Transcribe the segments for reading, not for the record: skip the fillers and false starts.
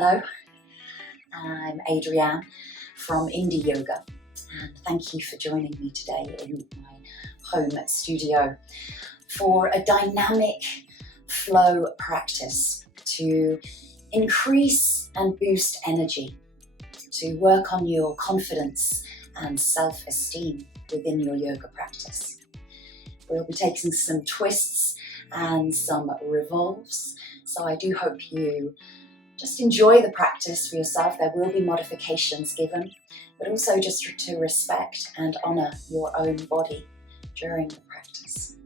Hello, I'm Adrianne from Indyoga, and thank you for joining me today in my home studio for a dynamic flow practice to increase and boost energy, to work on your confidence and self-esteem within your yoga practice. We'll be taking some twists and some revolves, so I do hope you just enjoy the practice for yourself. There will be modifications given, but also just to respect and honour your own body during the practice.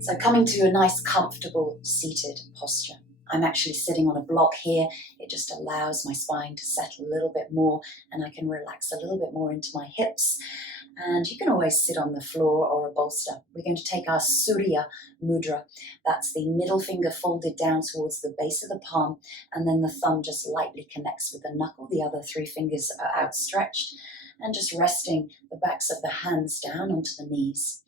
So coming to a nice comfortable seated posture. I'm actually sitting on a block here. It just allows my spine to settle a little bit more and I can relax a little bit more into my hips. And you can always sit on the floor or a bolster. We're going to take our Surya Mudra. That's the middle finger folded down towards the base of the palm, and then the thumb just lightly connects with the knuckle. The other three fingers are outstretched and just resting the backs of the hands down onto the knees.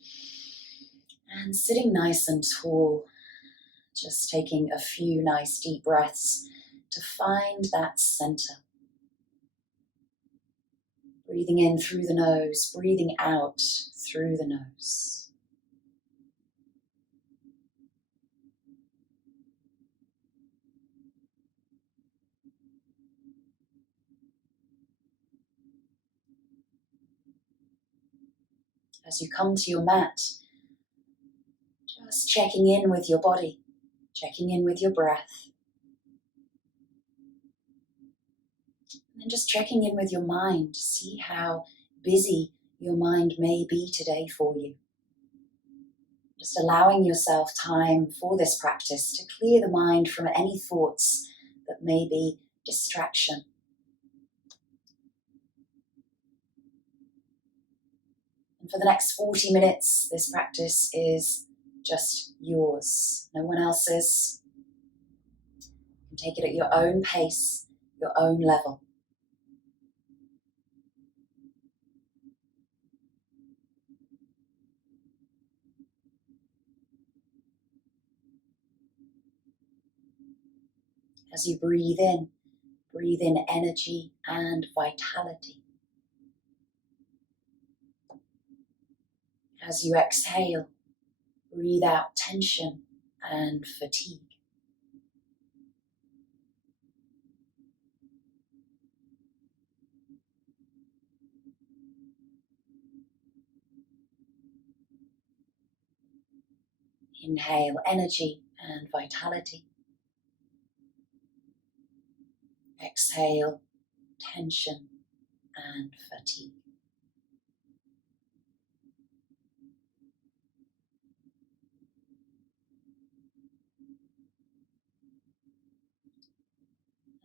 And sitting nice and tall, just taking a few nice deep breaths to find that center. Breathing in through the nose, breathing out through the nose. As you come to your mat, just checking in with your body, checking in with your breath. And then just checking in with your mind to see how busy your mind may be today for you. Just allowing yourself time for this practice to clear the mind from any thoughts that may be distraction. And for the next 40 minutes, this practice is just yours, no one else's. You can take it at your own pace, your own level. As you breathe in energy and vitality. As you exhale, breathe out tension and fatigue. Inhale energy and vitality. Exhale tension and fatigue.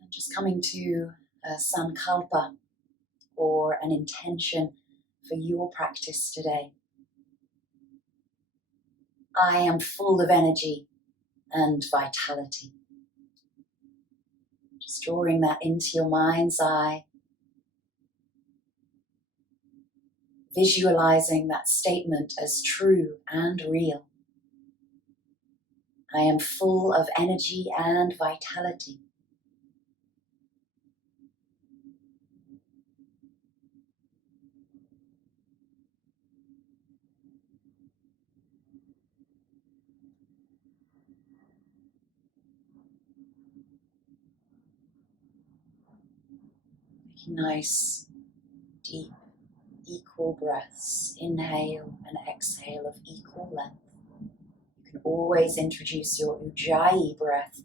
And just coming to a sankalpa, or an intention for your practice today. I am full of energy and vitality. Just drawing that into your mind's eye. Visualizing that statement as true and real. I am full of energy and vitality. Making nice, deep, equal breaths. Inhale and exhale of equal length. You can always introduce your Ujjayi breath,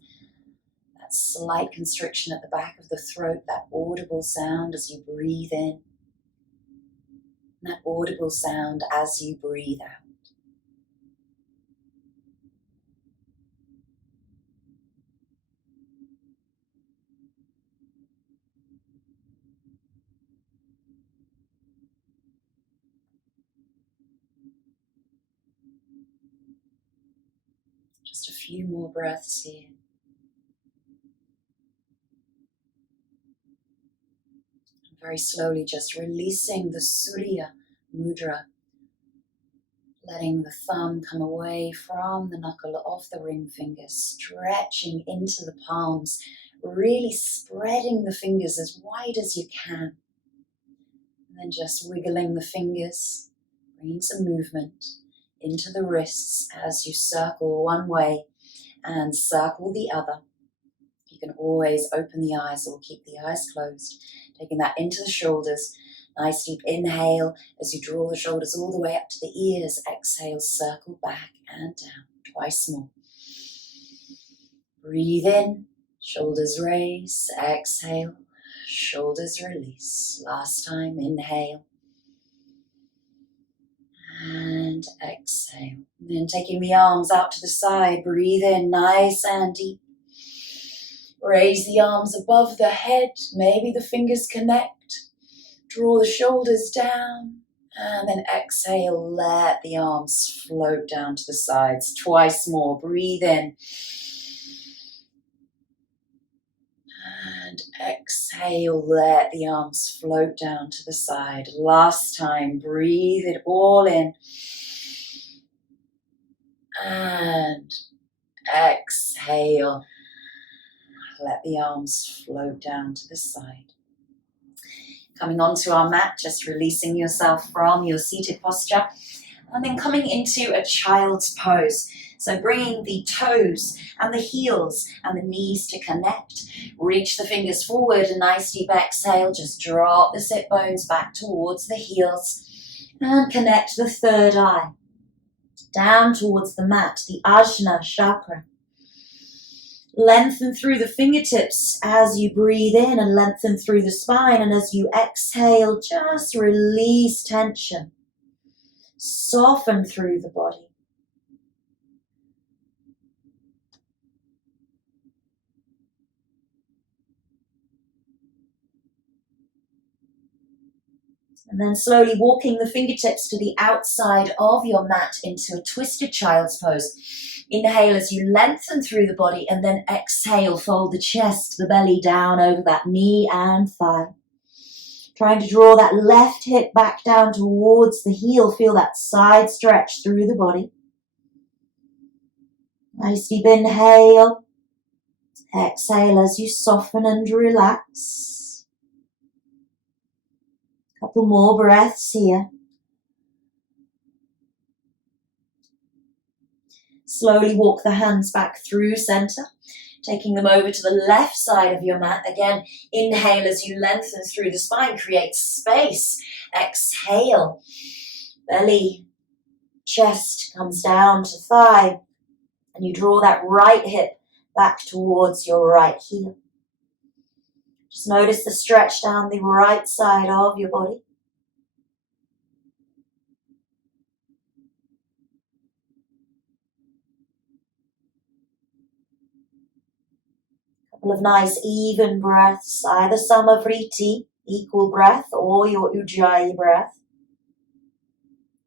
that slight constriction at the back of the throat, that audible sound as you breathe in, and that audible sound as you breathe out. Just a few more breaths here. Very slowly just releasing the Surya Mudra, letting the thumb come away from the knuckle of the ring finger, stretching into the palms, really spreading the fingers as wide as you can. And then just wiggling the fingers, bringing some movement into the wrists as you circle one way and circle the other. You can always open the eyes or keep the eyes closed, taking that into the shoulders. Nice deep inhale as you draw the shoulders all the way up to the ears. Exhale, circle back and down. Twice more. Breathe in, shoulders raise. Exhale, shoulders release. Last time, inhale. And exhale. And then taking the arms out to the side. Breathe in, nice and deep. Raise the arms above the head. Maybe the fingers connect. Draw the shoulders down, and then exhale, let the arms float down to the sides. Twice more, breathe in. And exhale, let the arms float down to the side. Last time, breathe it all in. And exhale, let the arms float down to the side. Coming onto our mat, just releasing yourself from your seated posture, and then coming into a child's pose. So bringing the toes and the heels and the knees to connect. Reach the fingers forward, a nice deep exhale. Just drop the sit bones back towards the heels and connect the third eye down towards the mat, the Ajna chakra. Lengthen through the fingertips as you breathe in and lengthen through the spine. And as you exhale, just release tension. Soften through the body. And then slowly walking the fingertips to the outside of your mat into a twisted child's pose. Inhale as you lengthen through the body, and then exhale, fold the chest, the belly down over that knee and thigh. Trying to draw that left hip back down towards the heel. Feel that side stretch through the body. Nice deep inhale. Exhale as you soften and relax. Couple more breaths here. Slowly walk the hands back through center, taking them over to the left side of your mat. Again, inhale as you lengthen through the spine, create space. Exhale, belly, chest comes down to thigh, and you draw that right hip back towards your right heel. Just notice the stretch down the right side of your body. Couple of nice even breaths, either Samavriti, equal breath, or your Ujjayi breath.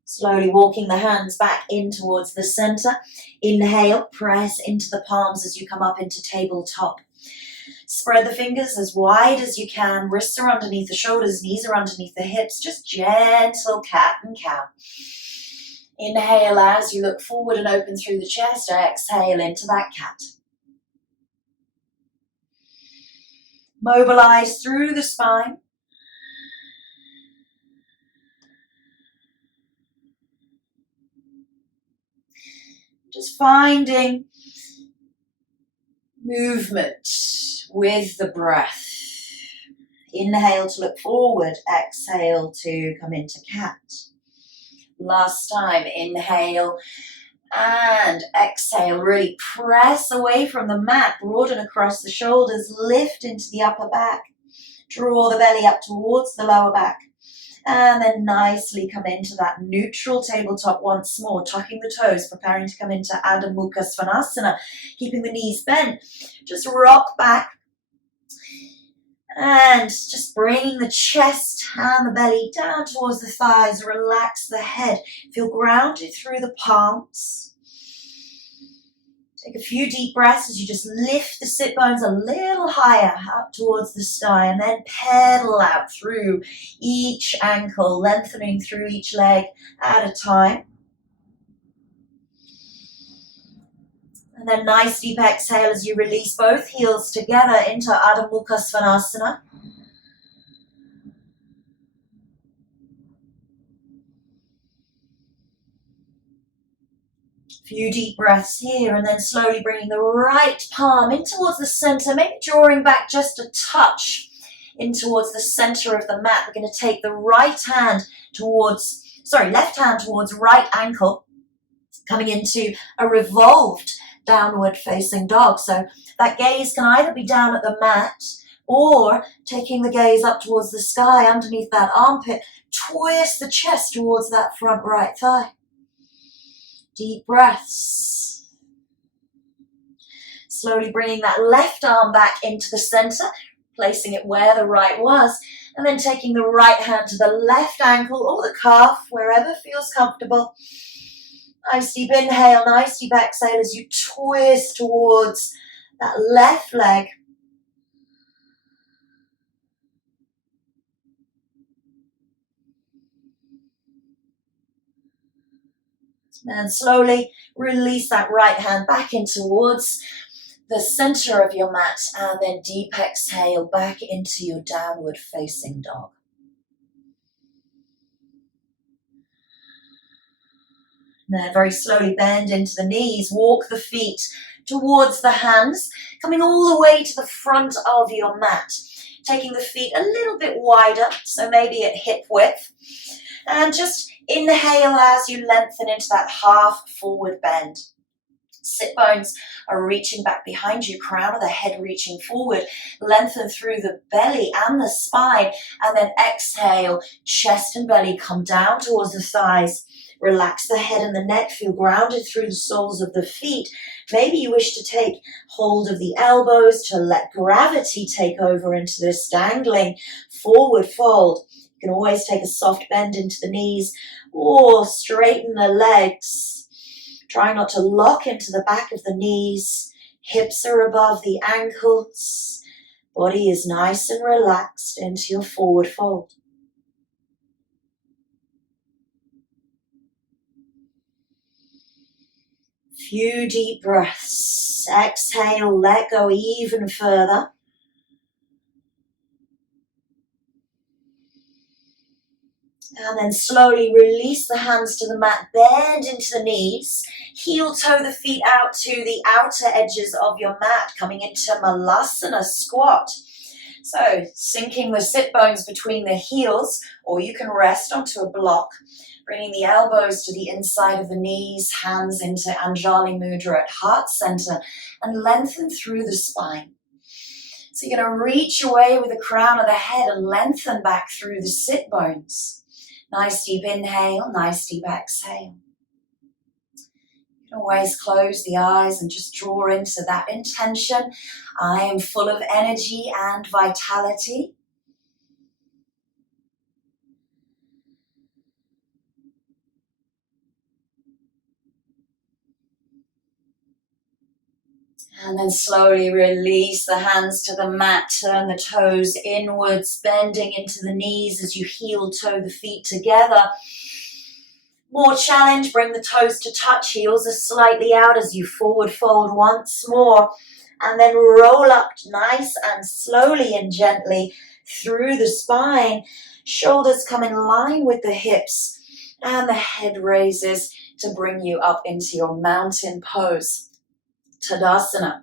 Slowly walking the hands back in towards the center. Inhale, press into the palms as you come up into tabletop. Spread the fingers as wide as you can. Wrists are underneath the shoulders, knees are underneath the hips. Just gentle cat and cow. Inhale as you look forward and open through the chest. Exhale into that cat. Mobilize through the spine. Just finding movement with the breath. Inhale to look forward. Exhale to come into cat. Last time, inhale and exhale. Really press away from the mat. Broaden across the shoulders. Lift into the upper back. Draw the belly up towards the lower back. And then nicely come into that neutral tabletop once more, tucking the toes, preparing to come into Adho Mukha Svanasana, keeping the knees bent. Just rock back and just bringing the chest and the belly down towards the thighs. Relax the head. Feel grounded through the palms. Take a few deep breaths as you just lift the sit bones a little higher up towards the sky, and then pedal out through each ankle, lengthening through each leg at a time. And then nice deep exhale as you release both heels together into Adho Mukha Svanasana. Few deep breaths here, and then slowly bringing the right palm in towards the center, maybe drawing back just a touch in towards the center of the mat. We're going to take the left hand towards right ankle, coming into a revolved downward facing dog. So that gaze can either be down at the mat or taking the gaze up towards the sky underneath that armpit. Twist the chest towards that front right thigh. Deep breaths. Slowly bringing that left arm back into the center, placing it where the right was, and then taking the right hand to the left ankle or the calf, wherever feels comfortable. Nice deep inhale, nice deep exhale as you twist towards that left leg. And slowly release that right hand back in towards the center of your mat, and then deep exhale back into your downward facing dog. And then very slowly bend into the knees, walk the feet towards the hands, coming all the way to the front of your mat, taking the feet a little bit wider, so maybe at hip width, and just inhale as you lengthen into that half forward bend. Sit bones are reaching back behind you, crown of the head reaching forward, lengthen through the belly and the spine, and then exhale, chest and belly come down towards the thighs. Relax the head and the neck, feel grounded through the soles of the feet. Maybe you wish to take hold of the elbows to let gravity take over into this dangling forward fold. You can always take a soft bend into the knees or straighten the legs. Try not to lock into the back of the knees. Hips are above the ankles. Body is nice and relaxed into your forward fold. Few deep breaths. Exhale, let go even further. And then slowly release the hands to the mat, bend into the knees, heel toe the feet out to the outer edges of your mat, coming into Malasana squat. So sinking the sit bones between the heels, or you can rest onto a block, bringing the elbows to the inside of the knees, hands into Anjali Mudra at heart center, and lengthen through the spine. So you're going to reach away with the crown of the head and lengthen back through the sit bones. Nice deep inhale, nice deep exhale. You can always close the eyes and just draw into that intention. I am full of energy and vitality. And then slowly release the hands to the mat, turn the toes inwards, bending into the knees as you heel toe the feet together. More challenge, bring the toes to touch, heels are slightly out as you forward fold once more. And then roll up nice and slowly and gently through the spine. Shoulders come in line with the hips, and the head raises to bring you up into your mountain pose. Tadasana.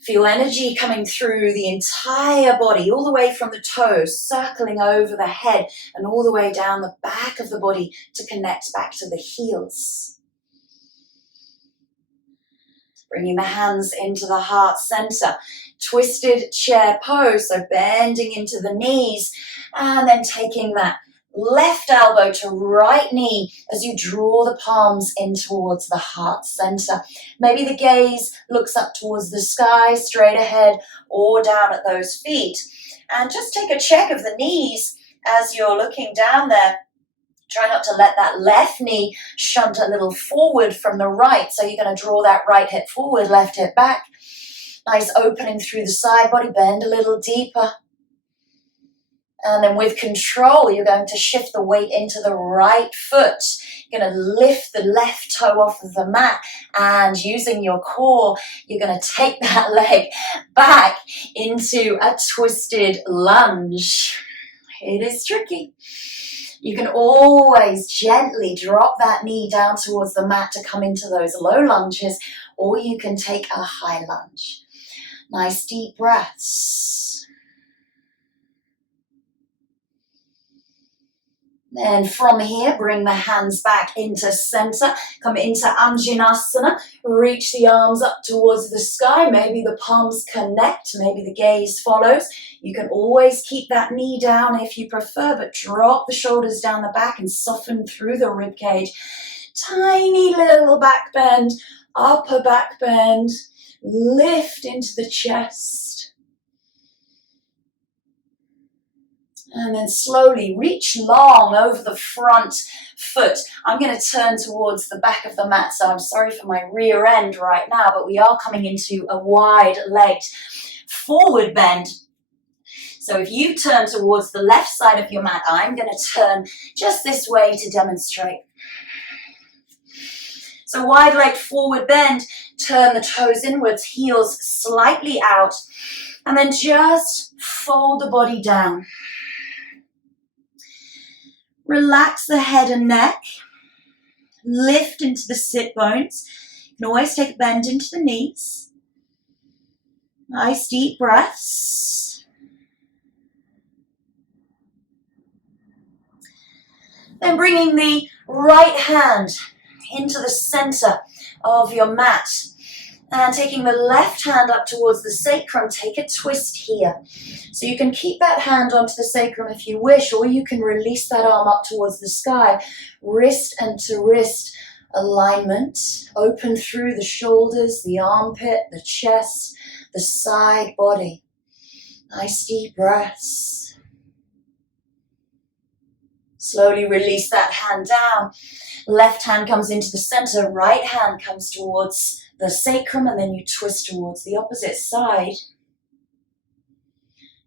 Feel energy coming through the entire body, all the way from the toes, circling over the head and all the way down the back of the body to connect back to the heels. Bringing the hands into the heart center. Twisted chair pose, so bending into the knees and then taking that left elbow to right knee as you draw the palms in towards the heart center. Maybe the gaze looks up towards the sky, straight ahead, or down at those feet. And just take a check of the knees as you're looking down there. Try not to let that left knee shunt a little forward from the right. So you're going to draw that right hip forward, left hip back. Nice opening through the side body, bend a little deeper. And then with control, you're going to shift the weight into the right foot. You're going to lift the left toe off of the mat, and using your core, you're going to take that leg back into a twisted lunge. It is tricky. You can always gently drop that knee down towards the mat to come into those low lunges, or you can take a high lunge. Nice deep breaths. Then from here, bring the hands back into center. Come into Anjanasana. Reach the arms up towards the sky. Maybe the palms connect. Maybe the gaze follows. You can always keep that knee down if you prefer, but drop the shoulders down the back and soften through the rib cage. Tiny little back bend, upper back bend. Lift into the chest. And then slowly reach long over the front foot. I'm going to turn towards the back of the mat, so I'm sorry for my rear end right now, but we are coming into a wide-legged forward bend. So if you turn towards the left side of your mat, I'm going to turn just this way to demonstrate. So wide-legged forward bend, turn the toes inwards, heels slightly out, and then just fold the body down. Relax the head and neck. Lift into the sit bones. You can always take a bend into the knees. Nice deep breaths. Then bringing the right hand into the center of your mat. And taking the left hand up towards the sacrum, take a twist here. So you can keep that hand onto the sacrum if you wish, or you can release that arm up towards the sky. Wrist and to wrist alignment. Open through the shoulders, the armpit, the chest, the side body. Nice deep breaths. Slowly release that hand down. Left hand comes into the center, right hand comes towards the sacrum, and then you twist towards the opposite side.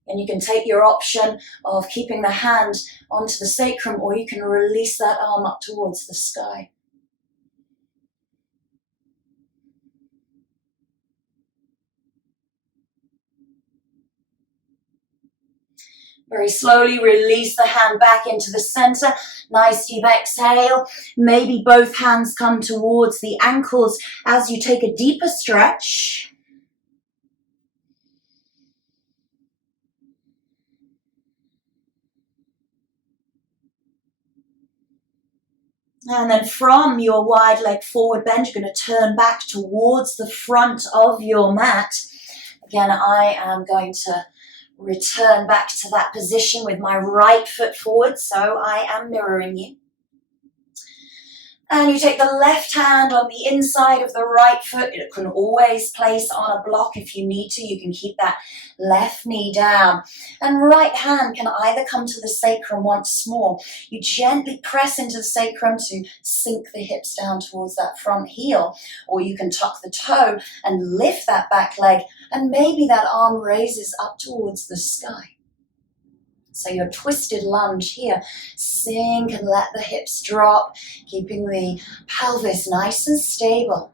And you can take your option of keeping the hand onto the sacrum, or you can release that arm up towards the sky. Very slowly release the hand back into the center. Nice deep exhale. Maybe both hands come towards the ankles as you take a deeper stretch. And then from your wide leg forward bend, you're going to turn back towards the front of your mat. Again, I am going to return back to that position with my right foot forward, so I am mirroring you. And you take the left hand on the inside of the right foot. It can always place on a block if you need to. You can keep that left knee down. And right hand can either come to the sacrum once more. You gently press into the sacrum to sink the hips down towards that front heel. Or you can tuck the toe and lift that back leg. And maybe that arm raises up towards the sky. So your twisted lunge here, sink and let the hips drop, keeping the pelvis nice and stable.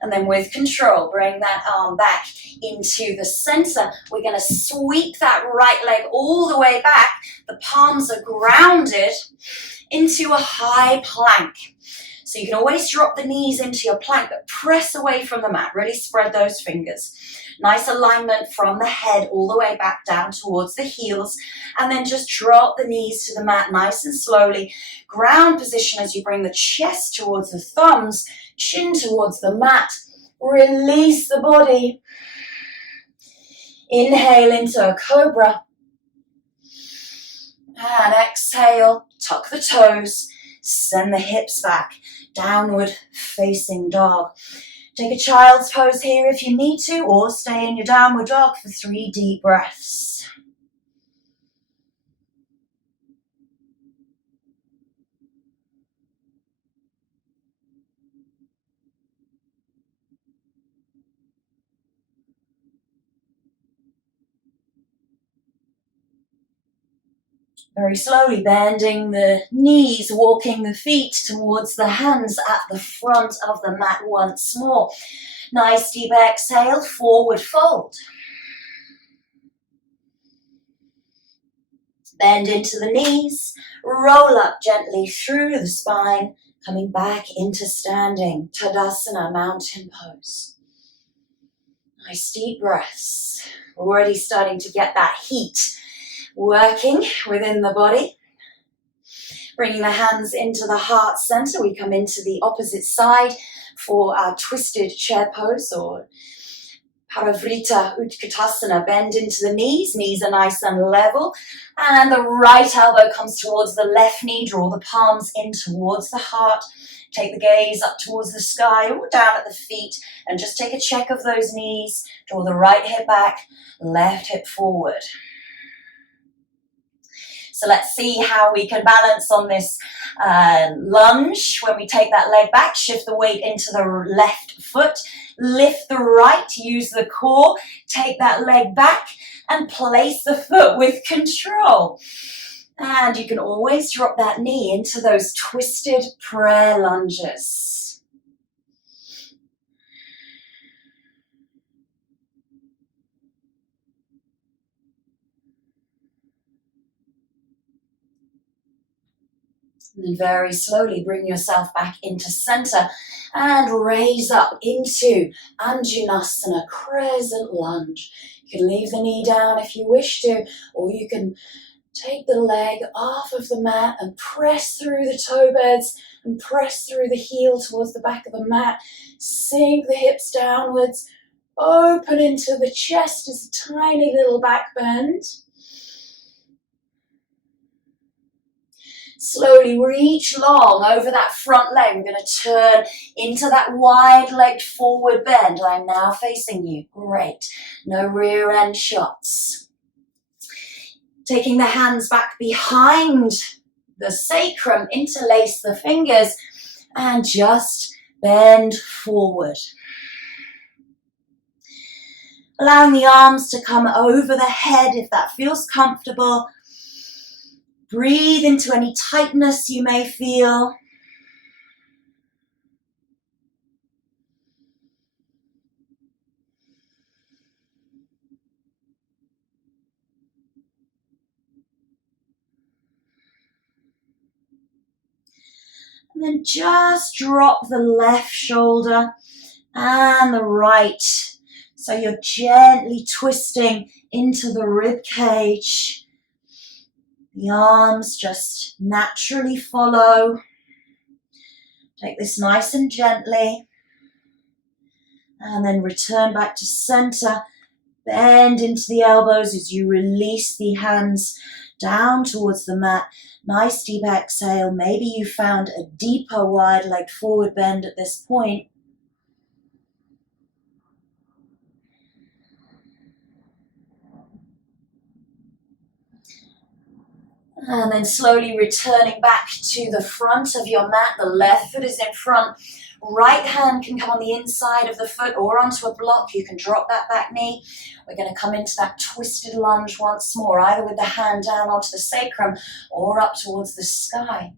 And then with control, bring that arm back into the center. We're going to sweep that right leg all the way back. The palms are grounded into a high plank. So you can always drop the knees into your plank, but press away from the mat. Really spread those fingers. Nice alignment from the head all the way back down towards the heels. And then just drop the knees to the mat nice and slowly. Ground position as you bring the chest towards the thumbs, chin towards the mat. Release the body. Inhale into a cobra. And exhale, tuck the toes. Send the hips back, downward facing dog. Take a child's pose here if you need to, or stay in your downward dog for 3 deep breaths. Very slowly bending the knees, walking the feet towards the hands at the front of the mat once more. Nice deep exhale, forward fold. Bend into the knees, roll up gently through the spine, coming back into standing, Tadasana, mountain pose. Nice deep breaths. Already starting to get that heat working within the body. Bringing the hands into the heart center, we come into the opposite side for our twisted chair pose or Parivrtta Utkatasana. Bend into the knees are nice and level, and the right elbow comes towards the left knee. Draw the palms in towards the heart. Take the gaze up towards the sky or down at the feet, and just take a check of those knees. Draw the right hip back, left hip forward. So let's see how we can balance on this lunge. When we take that leg back, shift the weight into the left foot, lift the right, use the core, take that leg back and place the foot with control. And you can always drop that knee into those twisted prayer lunges. And then very slowly bring yourself back into center and raise up into Anjanasana, crescent lunge. You can leave the knee down if you wish to, or you can take the leg off of the mat and press through the toe beds and press through the heel towards the back of the mat. Sink the hips downwards, open into the chest as a tiny little back bend. Slowly reach long over that front leg. We're going to turn into that wide-legged forward bend. I'm now facing you. Great. No rear end shots. Taking the hands back behind the sacrum, interlace the fingers, and just bend forward. Allowing the arms to come over the head if that feels comfortable. Breathe into any tightness you may feel. And then just drop the left shoulder and the right. So you're gently twisting into the rib cage. The arms just naturally follow. Take this nice and gently. And then return back to center. Bend into the elbows as you release the hands down towards the mat. Nice deep exhale. Maybe you found a deeper wide-legged forward bend at this point. And then slowly returning back to the front of your mat. The left foot is in front. Right hand can come on the inside of the foot or onto a block. You can drop that back knee. We're going to come into that twisted lunge once more, either with the hand down onto the sacrum or up towards the sky.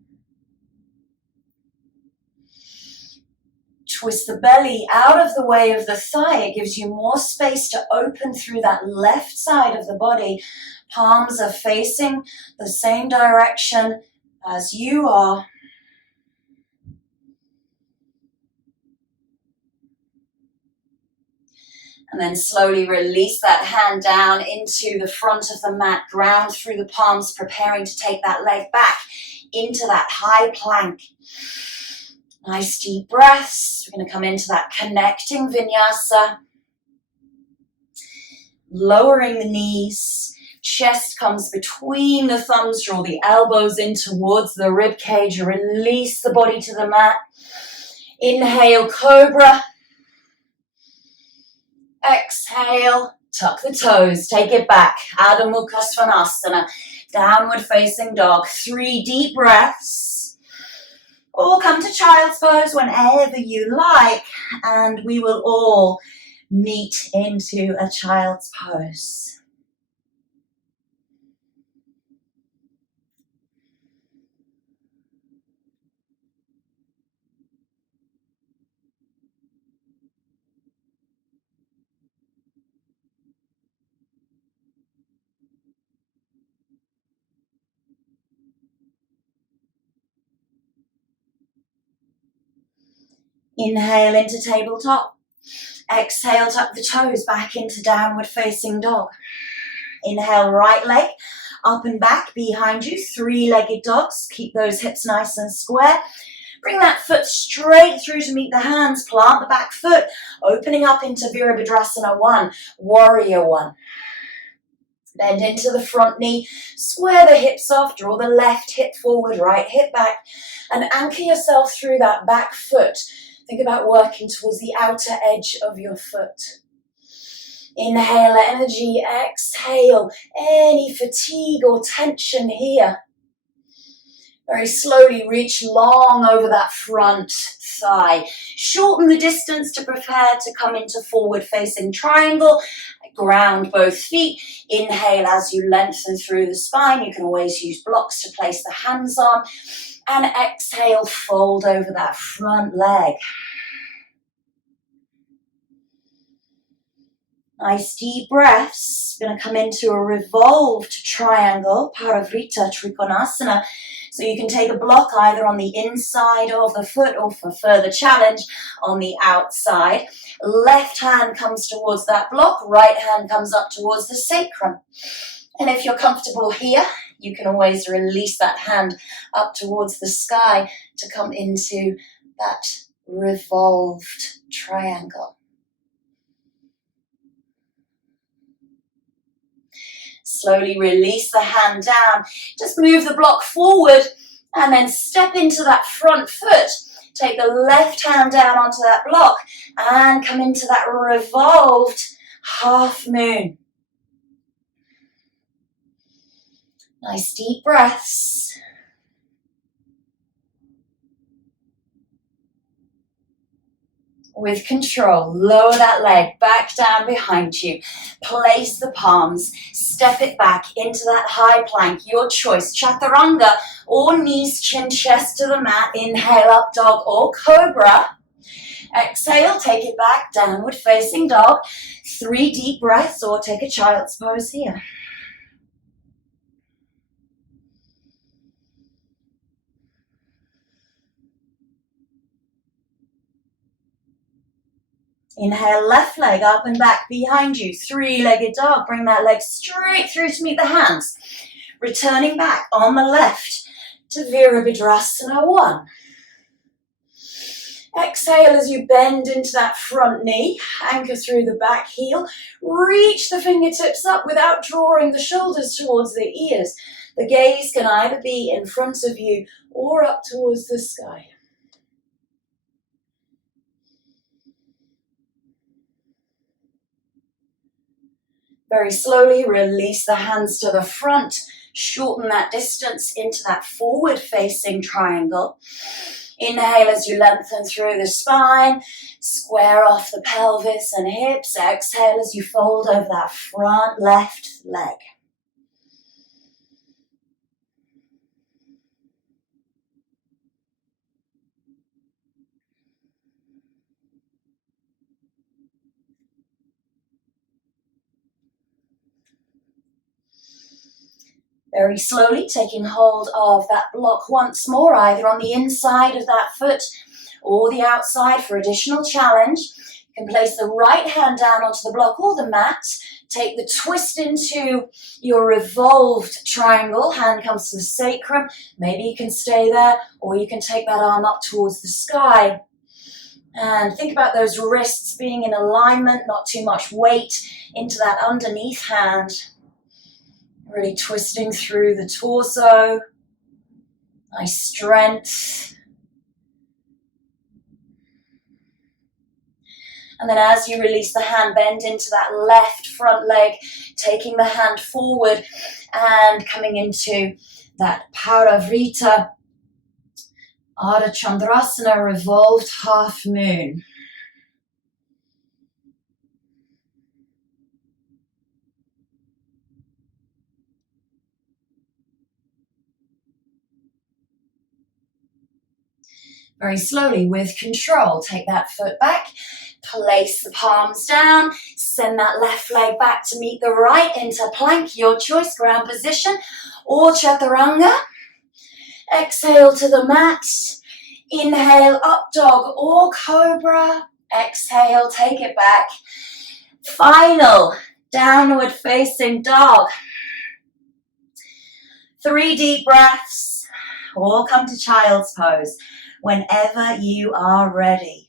Twist the belly out of the way of the thigh. It gives you more space to open through that left side of the body. Palms are facing the same direction as you are. And then slowly release that hand down into the front of the mat. Ground through the palms, preparing to take that leg back into that high plank. Nice deep breaths. We're going to come into that connecting vinyasa. Lowering the knees. Chest comes between the thumbs. Draw the elbows in towards the rib cage. Release the body to the mat. Inhale, cobra. Exhale, tuck the toes, take it back. Adho Mukha Svanasana, downward facing dog. 3 deep breaths. Or come to child's pose whenever you like, and we will all meet into a child's pose. Inhale into tabletop. Exhale, tuck the toes back into downward facing dog. Inhale, right leg up and back behind you. 3-legged dogs. Keep those hips nice and square. Bring that foot straight through to meet the hands. Plant the back foot, opening up into Virabhadrasana 1, Warrior 1. Bend into the front knee, square the hips off, draw the left hip forward, right hip back, and anchor yourself through that back foot. Think about working towards the outer edge of your foot. Inhale energy, exhale any fatigue or tension here. Very slowly reach long over that front thigh. Shorten the distance to prepare to come into forward facing triangle. Ground both feet. Inhale as you lengthen through the spine. You can always use blocks to place the hands on. And exhale, fold over that front leg. Nice deep breaths. We're going to come into a revolved triangle, Parivrtta Trikonasana. So you can take a block either on the inside of the foot or for further challenge on the outside. Left hand comes towards that block, right hand comes up towards the sacrum. And if you're comfortable here, you can always release that hand up towards the sky to come into that revolved triangle. Slowly release the hand down. Just move the block forward and then step into that front foot. Take the left hand down onto that block and come into that revolved half moon. Nice deep breaths. With control, lower that leg back down behind you. Place the palms, step it back into that high plank. Your choice, chaturanga or knees, chin, chest to the mat. Inhale, up dog or cobra. Exhale, take it back, downward facing dog. 3 deep breaths or take a child's pose here. Inhale, left leg up and back behind you. 3-legged dog. Bring that leg straight through to meet the hands. Returning back on the left to Virabhadrasana 1. Exhale as you bend into that front knee. Anchor through the back heel. Reach the fingertips up without drawing the shoulders towards the ears. The gaze can either be in front of you or up towards the sky. Very slowly release the hands to the front. Shorten that distance into that forward-facing triangle. Inhale as you lengthen through the spine. Square off the pelvis and hips. Exhale as you fold over that front left leg. Very slowly taking hold of that block once more, either on the inside of that foot or the outside for additional challenge. You can place the right hand down onto the block or the mat. Take the twist into your revolved triangle. Hand comes to the sacrum. Maybe you can stay there, or you can take that arm up towards the sky. And think about those wrists being in alignment, not too much weight into that underneath hand. Really twisting through the torso. Nice strength. And then as you release the hand, bend into that left front leg, taking the hand forward and coming into that Parivrita Ardha Chandrasana, revolved half moon. Very slowly, with control, take that foot back, place the palms down, send that left leg back to meet the right into plank, your choice, ground position, or chaturanga. Exhale to the mat, inhale, up dog or cobra, exhale, take it back. Final, downward facing dog. 3 deep breaths, or come to child's pose whenever you are ready.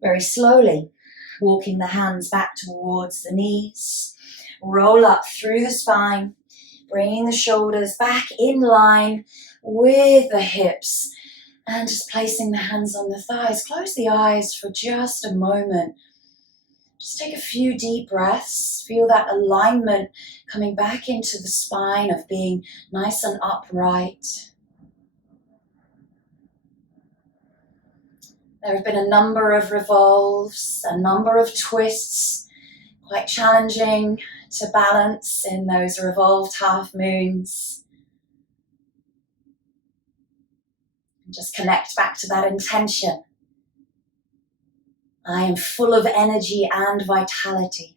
Very slowly, walking the hands back towards the knees, roll up through the spine, bringing the shoulders back in line with the hips, and just placing the hands on the thighs. Close the eyes for just a moment. Just take a few deep breaths. Feel that alignment coming back into the spine of being nice and upright. There have been a number of revolves, a number of twists, quite challenging to balance in those revolved half moons. And just connect back to that intention. I am full of energy and vitality.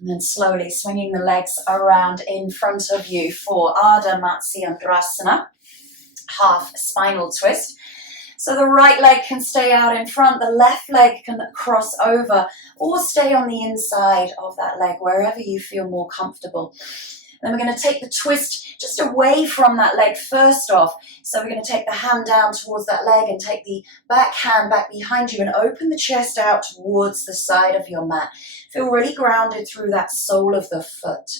And then slowly swinging the legs around in front of you for Ardha Matsyendrasana, half spinal twist. So the right leg can stay out in front, the left leg can cross over or stay on the inside of that leg, wherever you feel more comfortable. Then we're going to take the twist just away from that leg first off. So we're going to take the hand down towards that leg and take the back hand back behind you and open the chest out towards the side of your mat. Feel really grounded through that sole of the foot.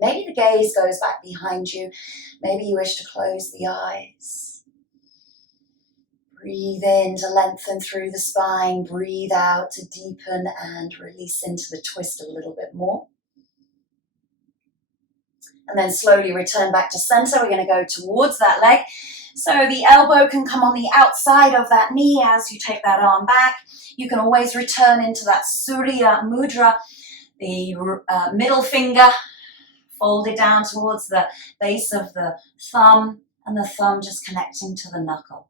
Maybe the gaze goes back behind you. Maybe you wish to close the eyes. Breathe in to lengthen through the spine. Breathe out to deepen and release into the twist a little bit more. And then slowly return back to center. We're going to go towards that leg. So the elbow can come on the outside of that knee as you take that arm back. You can always return into that Surya Mudra, the middle finger folded down towards the base of the thumb, and the thumb just connecting to the knuckle.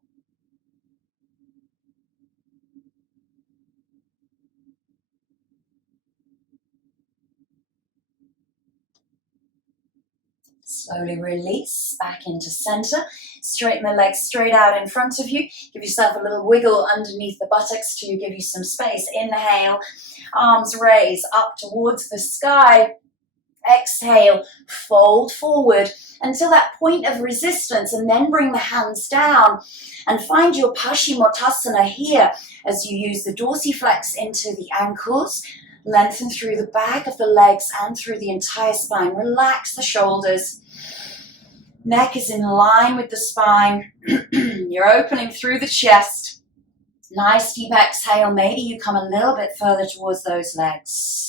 Slowly release back into center. Straighten the legs straight out in front of you. Give yourself a little wiggle underneath the buttocks to give you some space. Inhale, arms raise up towards the sky. Exhale, fold forward until that point of resistance, and then bring the hands down and find your Paschimottanasana here as you use the dorsiflex into the ankles. Lengthen through the back of the legs and through the entire spine. Relax the shoulders. Neck is in line with the spine. You're opening through the chest. Nice deep exhale. Maybe you come a little bit further towards those legs.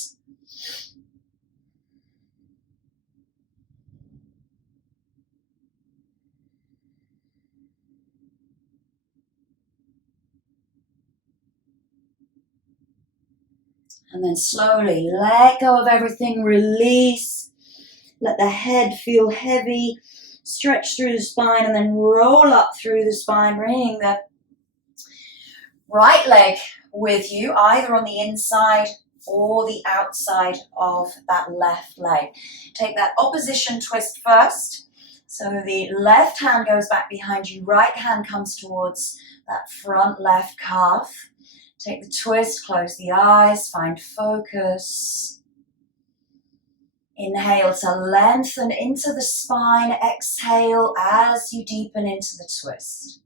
And then slowly let go of everything, release. Let the head feel heavy. Stretch through the spine and then roll up through the spine, bringing the right leg with you, either on the inside or the outside of that left leg. Take that opposition twist first. So the left hand goes back behind you, right hand comes towards that front left calf. Take the twist, close the eyes, find focus. Inhale to lengthen into the spine. Exhale as you deepen into the twist.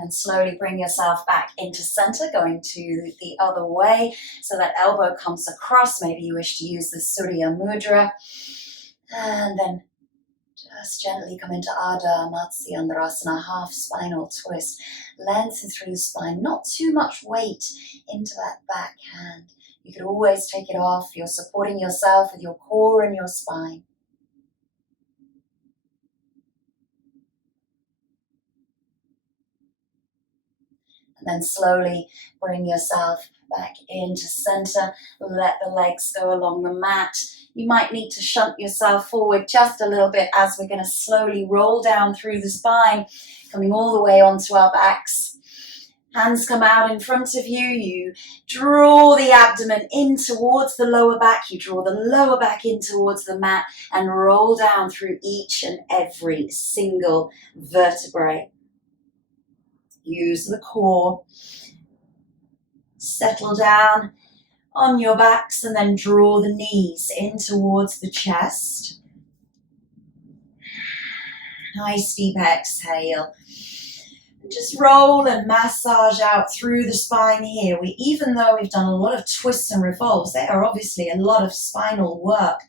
And slowly bring yourself back into center, going to the other way. So that elbow comes across. Maybe you wish to use the Surya Mudra. And then just gently come into Ardha Matsyendrasana, half spinal twist. Lengthen through the spine, not too much weight into that back hand. You could always take it off. You're supporting yourself with your core and your spine. And then slowly bring yourself back into center. Let the legs go along the mat. You might need to shunt yourself forward just a little bit as we're going to slowly roll down through the spine, coming all the way onto our backs. Hands come out in front of you. You draw the abdomen in towards the lower back. You draw the lower back in towards the mat and roll down through each and every single vertebrae. Use the core. Settle down on your backs and then draw the knees in towards the chest. Nice deep exhale. Just roll and massage out through the spine here. Even though we've done a lot of twists and revolves, there are obviously a lot of spinal work,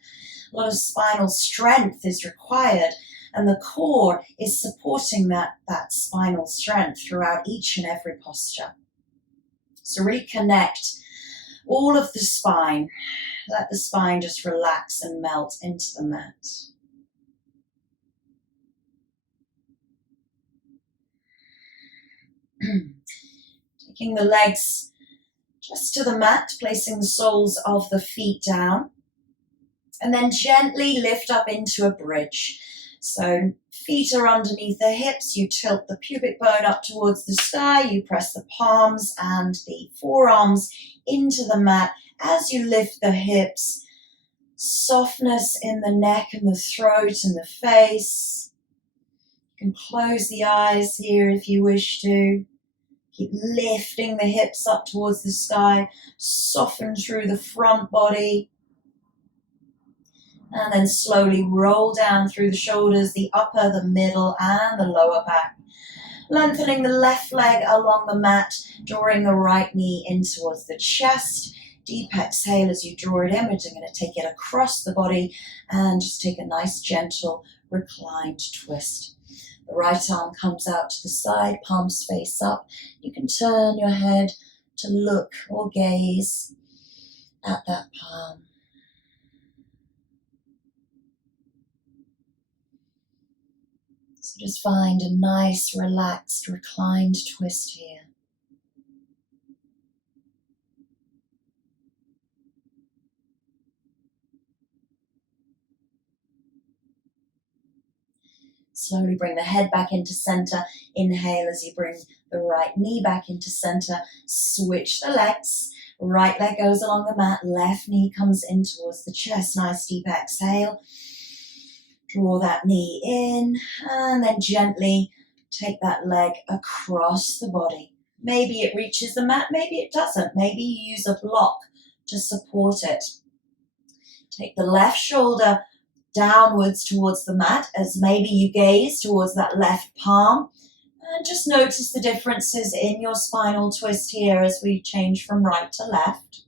a lot of spinal strength is required. And the core is supporting that spinal strength throughout each and every posture. So reconnect all of the spine. Let the spine just relax and melt into the mat. Taking the legs just to the mat, placing the soles of the feet down. And then gently lift up into a bridge. So feet are underneath the hips, you tilt the pubic bone up towards the sky, you press the palms and the forearms into the mat as you lift the hips. Softness in the neck and the throat and the face. You can close the eyes here if you wish to. Keep lifting the hips up towards the sky, soften through the front body. And then slowly roll down through the shoulders, the upper, the middle, and the lower back. Lengthening the left leg along the mat, drawing the right knee in towards the chest. Deep exhale as you draw it in. We're going to take it across the body and just take a nice, gentle, reclined twist. The right arm comes out to the side, palms face up. You can turn your head to look or gaze at that palm. So just find a nice, relaxed, reclined twist here. Slowly bring the head back into center. Inhale as you bring the right knee back into center. Switch the legs. Right leg goes along the mat. Left knee comes in towards the chest. Nice deep exhale. Draw that knee in and then gently take that leg across the body. Maybe it reaches the mat, maybe it doesn't. Maybe you use a block to support it. Take the left shoulder downwards towards the mat as maybe you gaze towards that left palm. And just notice the differences in your spinal twist here as we change from right to left.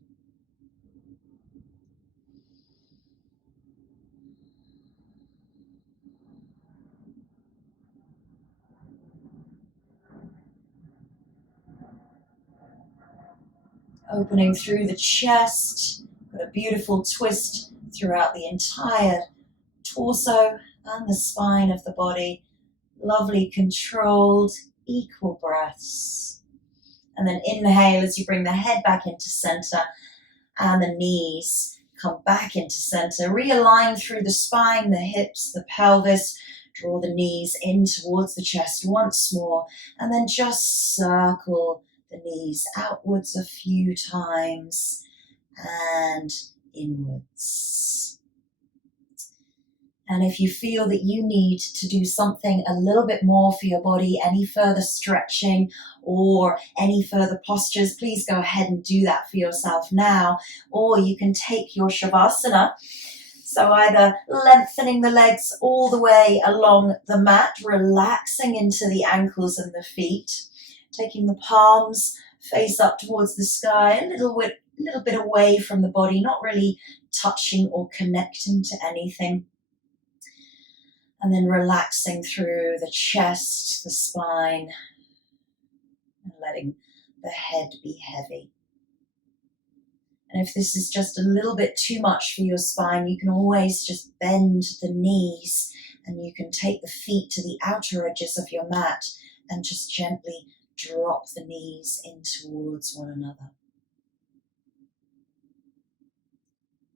Opening through the chest, got a beautiful twist throughout the entire torso and the spine of the body. Lovely, controlled, equal breaths. And then inhale as you bring the head back into center and the knees come back into center. Realign through the spine, the hips, the pelvis. Draw the knees in towards the chest once more and then just circle the knees outwards a few times and inwards. And if you feel that you need to do something a little bit more for your body, any further stretching or any further postures, please go ahead and do that for yourself now. Or you can take your Shavasana. So either lengthening the legs all the way along the mat, relaxing into the ankles and the feet, taking the palms face up towards the sky, a little bit away from the body, not really touching or connecting to anything. And then relaxing through the chest, the spine, and letting the head be heavy. And if this is just a little bit too much for your spine, you can always just bend the knees and you can take the feet to the outer edges of your mat and just gently drop the knees in towards one another.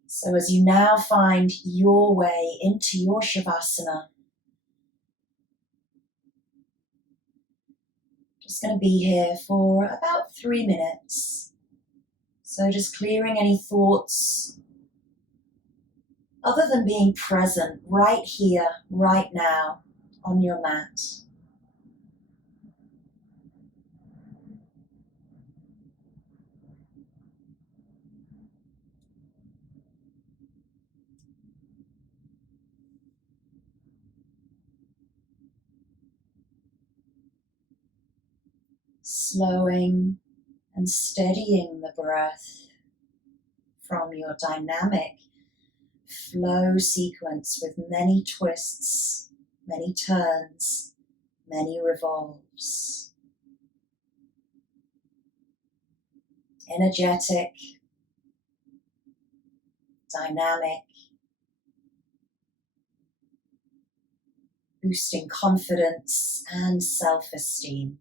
So as you now find your way into your Shavasana, just going to be here for about 3 minutes. So just clearing any thoughts other than being present right here, right now on your mat. Slowing and steadying the breath from your dynamic flow sequence with many twists, many turns, many revolves. Energetic, dynamic, boosting confidence and self-esteem.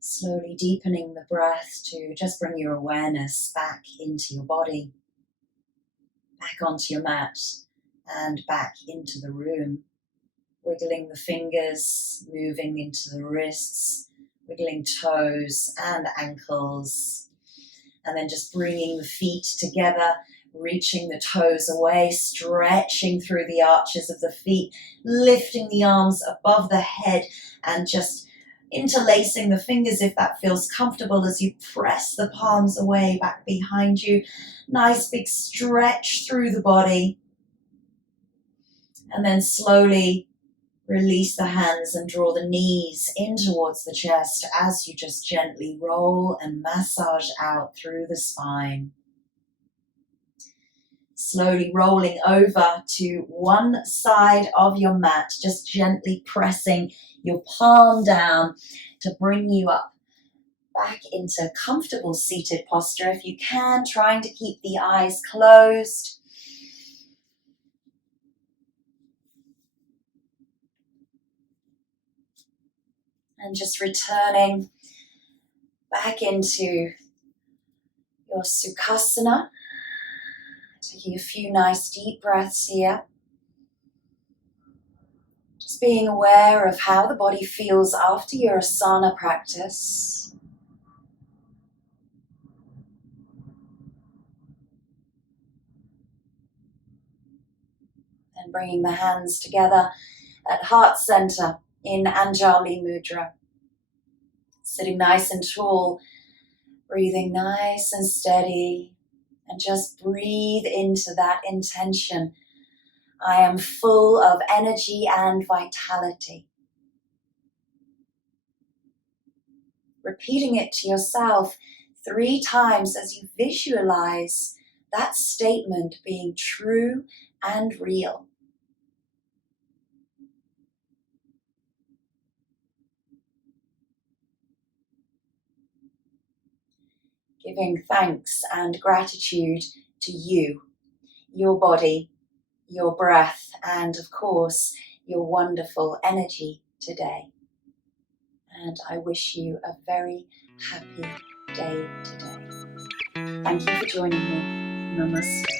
Slowly deepening the breath to just bring your awareness back into your body, back onto your mat, and back into the room. Wiggling the fingers, moving into the wrists, wiggling toes and ankles, and then just bringing the feet together, reaching the toes away, stretching through the arches of the feet, lifting the arms above the head and just interlacing the fingers if that feels comfortable as you press the palms away back behind you. Nice big stretch through the body. And then slowly release the hands and draw the knees in towards the chest as you just gently roll and massage out through the spine. Slowly rolling over to one side of your mat, just gently pressing your palm down to bring you up back into comfortable seated posture if you can, trying to keep the eyes closed. And just returning back into your Sukhasana. Taking a few nice deep breaths here. Just being aware of how the body feels after your asana practice. And bringing the hands together at heart center in Anjali Mudra. Sitting nice and tall, breathing nice and steady, and just breathe into that intention. I am full of energy and vitality. Repeating it to yourself 3 times as you visualize that statement being true and real. Giving thanks and gratitude to you, your body, your breath, and of course, your wonderful energy today. And I wish you a very happy day today. Thank you for joining me. Namaste.